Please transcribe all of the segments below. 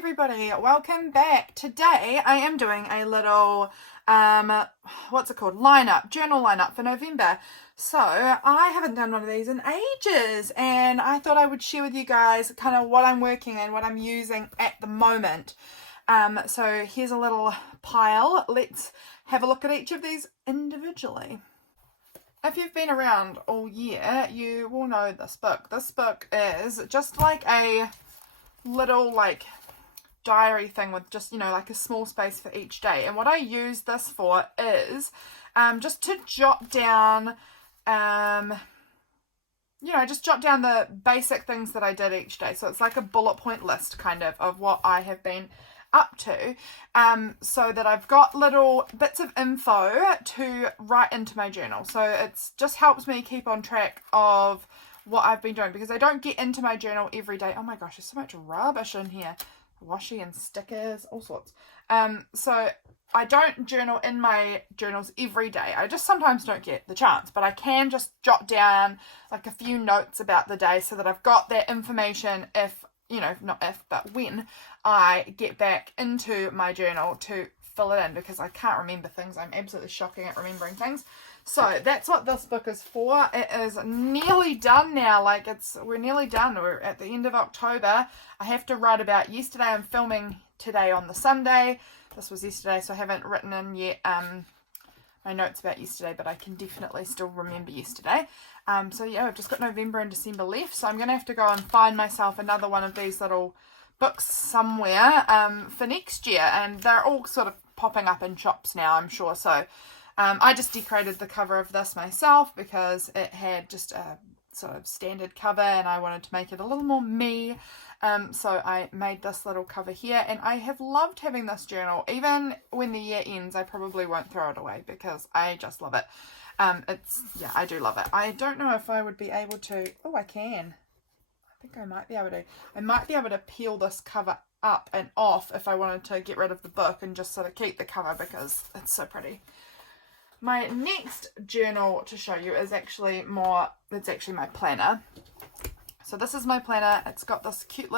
everybody, welcome back. Today I am doing a little what's it called, journal lineup for November. So I haven't done one of these in ages, and I thought I would share with you guys kind of what I'm working in, what I'm using at the moment. So here's a little pile. Let's have a look at each of these individually. If you've been around all year, you will know this book. This book is just like a little diary thing with just, like a small space for each day. And what I use this for is just to jot down, just jot down the basic things that I did each day. So it's like a bullet point list kind of what I have been up to, so that I've got little bits of info to write into my journal. So it's just helps me keep on track of what I've been doing, because I don't get into my journal every day. Oh my gosh, there's so much rubbish in here. Washi and stickers, all sorts. So I don't journal in my journals every day. I just sometimes don't get the chance, but I can just jot down like a few notes about the day so that I've got that information if, not if, but when I get back into my journal to fill it in, because I can't remember things. I'm absolutely shocking at remembering things. So that's what this book is for. It is nearly done now. We're nearly done. We're at the end of October. I have to write about yesterday. I'm filming today on the Sunday. This was yesterday, so I haven't written in yet my notes about yesterday, but I can definitely still remember yesterday. So yeah, I've just got November and December left. So I'm going to have to go and find myself another one of these little books somewhere for next year. And they're all sort of popping up in shops now, I'm sure. So I just decorated the cover of this myself because it had just a sort of standard cover and I wanted to make it a little more me. So I made this little cover here, and I have loved having this journal. Even when the year ends, I probably won't throw it away because I just love it. I do love it. I don't know if I would be able to. Oh, I can. I think I might be able to. I might be able to peel this cover up and off if I wanted to get rid of the book and just sort of keep the cover because it's so pretty. My next journal to show you is actually it's actually my planner. So this is my planner. It's got this cute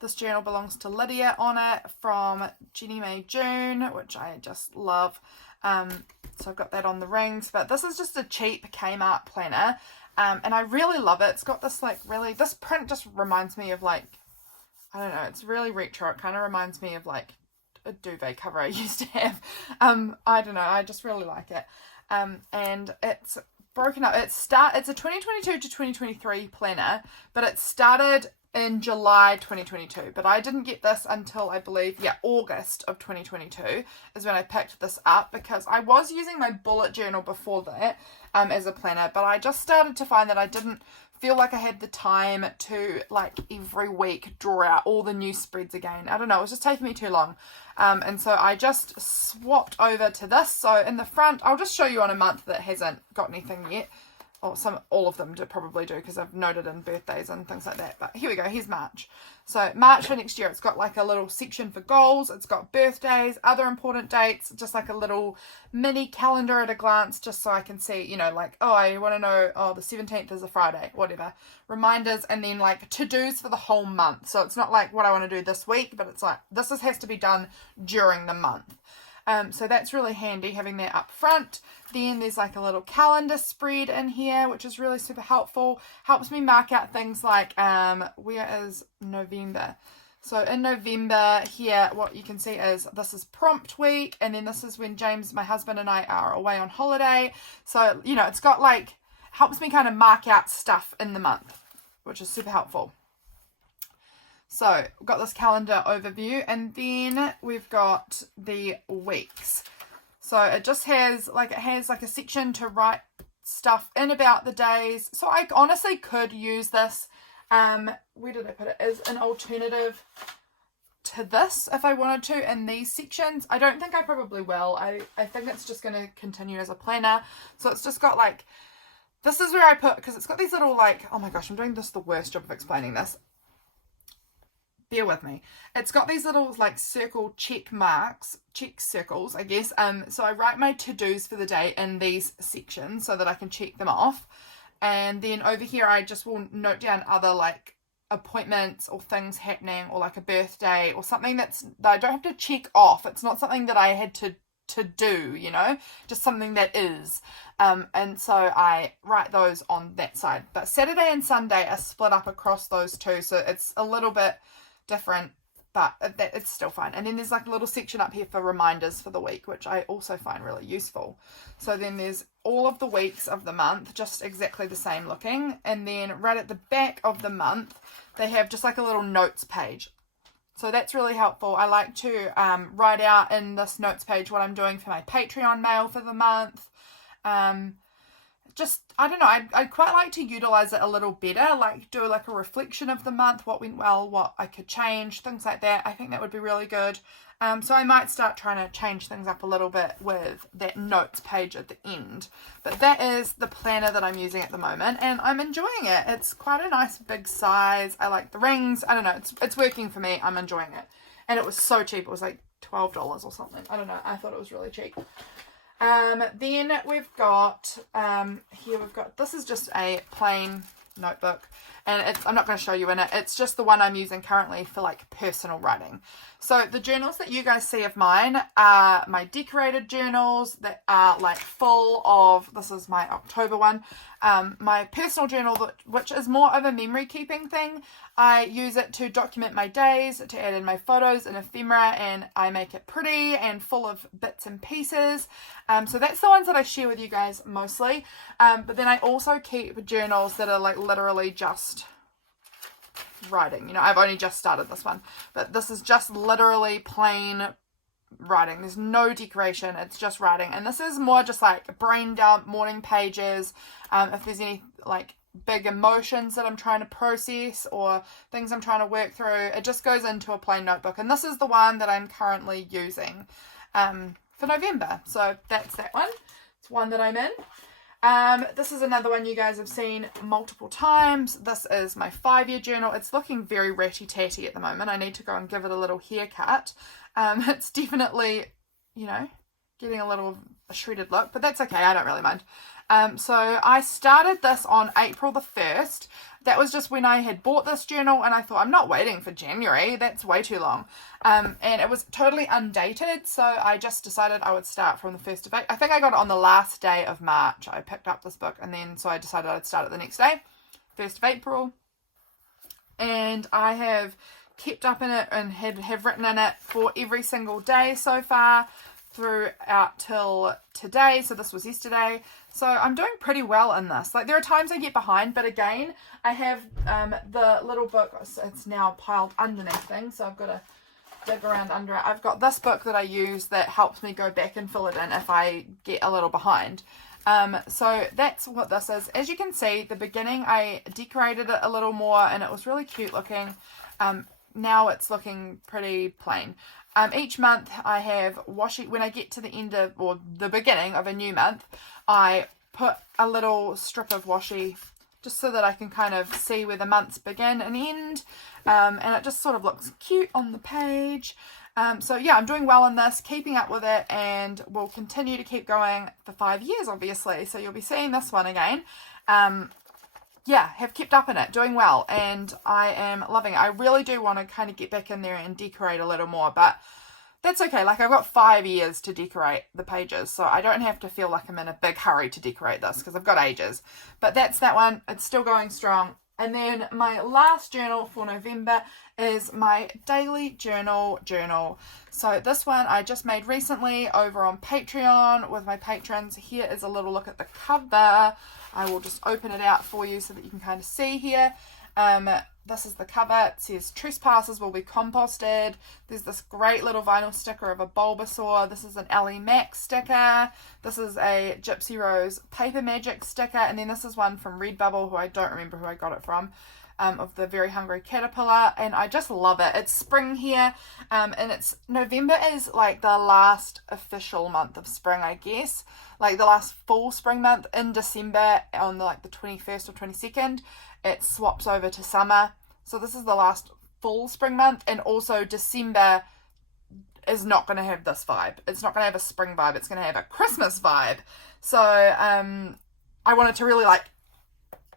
this journal belongs to Lydia on it from Jenny May June, which I just love. So I've got that on the rings, but this is just a cheap Kmart planner. And I really love it. It's got this this print just reminds me of I don't know, it's really retro. It kind of reminds me of a duvet cover I used to have. I don't know, I just really like it. And it's broken up. It's a 2022 to 2023 planner, but it started in July 2022, but I didn't get this until I believe August of 2022 is when I picked this up, because I was using my bullet journal before that as a planner, but I just started to find that I didn't feel like I had the time to every week draw out all the new spreads again. I don't know, it was just taking me too long. And so I just swapped over to this. So in the front, I'll just show you on a month that hasn't got anything yet. All of them probably do, because I've noted in birthdays and things like that. But here we go, here's March. So March for next year, it's got a little section for goals. It's got birthdays, other important dates, just a little mini calendar at a glance, just so I can see, I want to know, the 17th is a Friday, whatever. Reminders, and then to-dos for the whole month. So it's not what I want to do this week, but it's this has to be done during the month. So that's really handy having that up front. Then there's a little calendar spread in here, which is really super helpful. Helps me mark out things where is November? So in November here, what you can see is this is prompt week, and then this is when James, my husband, and I are away on holiday. So, it's got helps me kind of mark out stuff in the month, which is super helpful. So we've got this calendar overview, and then we've got the weeks. So it just has a section to write stuff in about the days. So I honestly could use this, where did I put it, as an alternative to this if I wanted to in these sections. I don't think I probably will. I think it's just going to continue as a planner. So it's just got this is where I put, because it's got these little oh my gosh, I'm doing the worst job of explaining this. Bear with me. It's got these little circle check circles, I guess. So I write my to-dos for the day in these sections so that I can check them off. And then over here I just will note down other appointments or things happening, or like a birthday or something that I don't have to check off. It's not something that I had to do, you know, just something that is. And so I write those on that side. But Saturday and Sunday are split up across those two, so it's a little bit different, but it's still fine. And then there's like a little section up here for reminders for the week, which I also find really useful. So then there's all of the weeks of the month, just exactly the same looking. And then right at the back of the month, they have just like a little notes page. So that's really helpful. I like to write out in this notes page what I'm doing for my Patreon mail for the month. Just, I don't know, I'd quite like to utilize it a little better, like do like a reflection of the month, what went well, what I could change, things like that. I think that would be really good. So I might start trying to change things up a little bit with that notes page at the end. But that is the planner that I'm using at the moment, and I'm enjoying it. It's quite a nice big size. I like the rings. I don't know, it's working for me. I'm enjoying it. And it was so cheap. It was like $12 or something. I don't know. I thought it was really cheap. Then we've got, here we've got, this is just a plain notebook, and I'm not going to show you in it. It's just the one I'm using currently for like personal writing. So the journals that you guys see of mine are my decorated journals that are like full of, this is my October one, my personal journal, which is more of a memory keeping thing. I use it to document my days, to add in my photos and ephemera, and I make it pretty and full of bits and pieces. So that's the ones that I share with you guys mostly. But then I also keep journals that are like literally just writing. You know, I've only just started this one, but this is just literally plain writing. There's no decoration, it's just writing. And this is more just like brain dump, morning pages. If there's any like big emotions that I'm trying to process or things I'm trying to work through, it just goes into a plain notebook. And this is the one that I'm currently using for November. So that's that one. It's one that I'm in. This is another one you guys have seen multiple times. This is my 5-year journal. It's looking very ratty-tatty at the moment. I need to go and give it a little haircut. It's definitely, you know, getting a little shredded look, but that's okay. I don't really mind. So I started this on April the 1st. That was just when I had bought this journal, and I thought, I'm not waiting for January. That's way too long. And it was totally undated, so I just decided I would start from the 1st of April. I think I got it on the last day of March. I picked up this book, and then so I decided I'd start it the next day, 1st of April. And I have kept up in it and have written in it for every single day so far throughout till today. So this was yesterday. So I'm doing pretty well in this. Like, there are times I get behind, but again, I have the little book. It's now piled underneath things, so I've got to dig around under it. I've got this book that I use that helps me go back and fill it in if I get a little behind. So that's what this is. As you can see, the beginning I decorated it a little more, and it was really cute looking. Now it's looking pretty plain. Each month I have washi. When I get to the end of, or the beginning of a new month, I put a little strip of washi just so that I can kind of see where the months begin and end. And it just sort of looks cute on the page. So yeah, I'm doing well in this, keeping up with it, and will continue to keep going for 5 years, obviously. So you'll be seeing this one again. Yeah, have kept up in it, doing well, and I am loving it. I really do want to kind of get back in there and decorate a little more, but that's okay. Like, I've got 5 years to decorate the pages, so I don't have to feel like I'm in a big hurry to decorate this, because I've got ages. But that's that one. It's still going strong. And then my last journal for November is my daily journal. So this one I just made recently over on Patreon with my patrons. Here is a little look at the cover. I will just open it out for you so that you can kind of see here. This is the cover. It says trespassers will be composted. There's this great little vinyl sticker of a Bulbasaur. This is an Ellie Mac sticker. This is a Gypsy Rose Paper Magic sticker. And then this is one from Redbubble, who I don't remember who I got it from, of the Very Hungry Caterpillar. And I just love it. It's spring here. And it's November is like the last official month of spring, I guess. Like the last full spring month. In December, on like the 21st or 22nd, it swaps over to summer. So this is the last full spring month, and also December is not going to have this vibe. It's not going to have a spring vibe. It's going to have a Christmas vibe. So I wanted to really like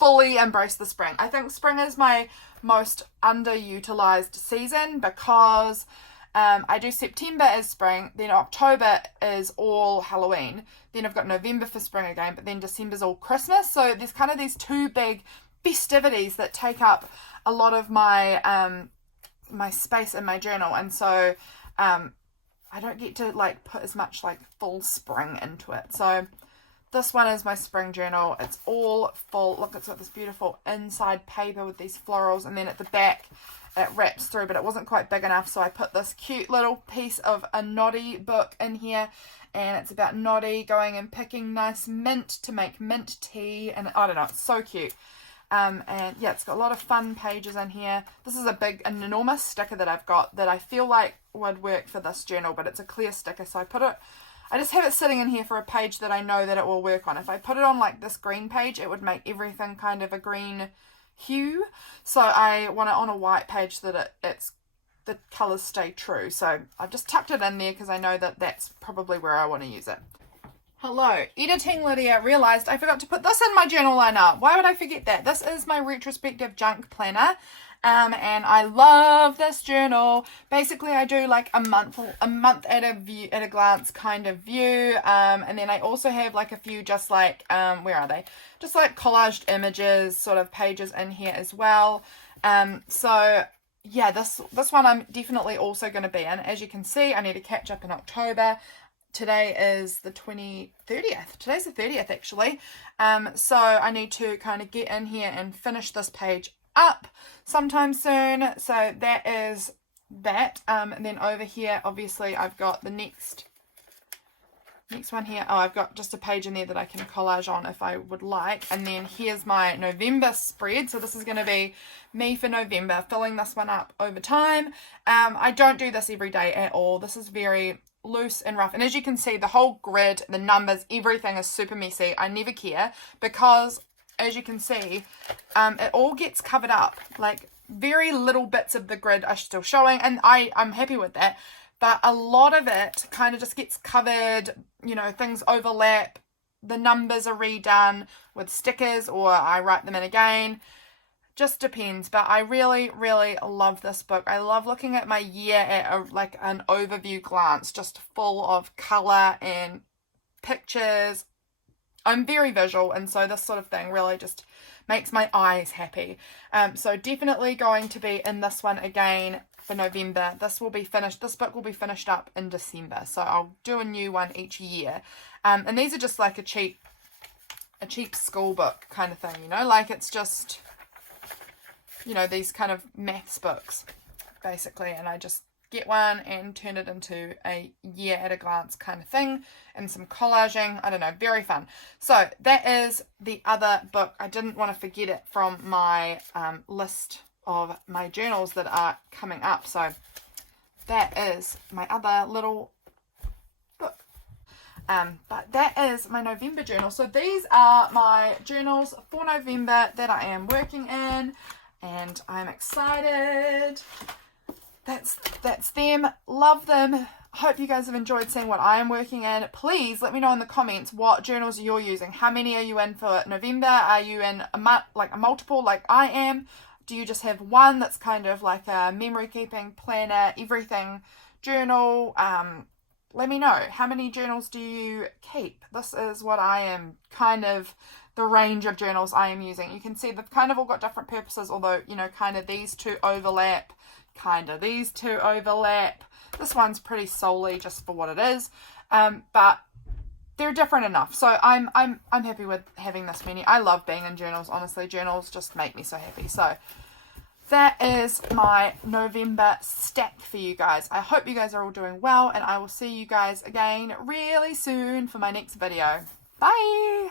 fully embrace the spring. I think spring is my most underutilized season because I do September as spring, then October is all Halloween, then I've got November for spring again, but then December's all Christmas. So there's kind of these two big festivities that take up a lot of my my space in my journal, and so I don't get to like put as much like full spring into it. So this one is my spring journal. It's all full. Look, it's got this beautiful inside paper with these florals, and then at the back it wraps through, but it wasn't quite big enough, so I put this cute little piece of a Noddy book in here, and it's about Noddy going and picking nice mint to make mint tea, and I don't know, it's so cute. And yeah, it's got a lot of fun pages in here. This is an enormous sticker that I've got that I feel like would work for this journal, but it's a clear sticker, so I just have it sitting in here for a page that I know that it will work on. If I put it on like this green page, it would make everything kind of a green hue. So I want it on a white page so that the colours stay true. So I've just tucked it in there because I know that that's probably where I want to use it. Hello, Editing Lydia realised I forgot to put this in my journal liner. Why would I forget that? This is my Retrospective junk planner. And I love this journal. Basically, I do like a month at a glance kind of view, and then I also have like a few just like where are they? Just like collaged images sort of pages in here as well. So yeah, this one I'm definitely also going to be in. As you can see, I need to catch up in October. Today is the 30th. Today's the 30th actually. So I need to kind of get in here and finish this page up sometime soon. So that is that. And then over here, obviously, I've got the next one here. Oh, I've got just a page in there that I can collage on if I would like. And then here's my November spread. So this is going to be me for November, filling this one up over time. I don't do this every day at all. This is very loose and rough, and as you can see, the whole grid, the numbers, everything is super messy. I never care because as you can see, it all gets covered up. Like very little bits of the grid are still showing, and I'm happy with that, but a lot of it kind of just gets covered, you know, things overlap, the numbers are redone with stickers or I write them in again. Just depends, but I really, really love this book. I love looking at my year at like an overview glance, just full of colour and pictures. I'm very visual, and so this sort of thing really just makes my eyes happy. So definitely going to be in this one again for November. This book will be finished up in December, so I'll do a new one each year. And these are just like a cheap school book kind of thing, you know, like it's just, you know, these kind of maths books basically, and I just get one and turn it into a year at a glance kind of thing, and some collaging. I don't know, very fun. So that is the other book. I didn't want to forget it from my list of my journals that are coming up. So that is my other little book. But that is my November journal. So these are my journals for November that I am working in, and I'm excited. That's them. Love them. Hope you guys have enjoyed seeing what I am working in. Please let me know in the comments what journals you're using. How many are you in for November? Are you in a multiple like I am? Do you just have one that's kind of like a memory keeping planner, everything journal? Let me know. How many journals do you keep? This is what I am kind of the range of journals I am using. You can see they've kind of all got different purposes, although, you know, kind of these two overlap, these two overlap. This one's pretty solely just for what it is, but they're different enough. So I'm happy with having this many. I love being in journals, honestly. Journals just make me so happy. So that is my November stack for you guys. I hope you guys are all doing well, and I will see you guys again really soon for my next video. Bye!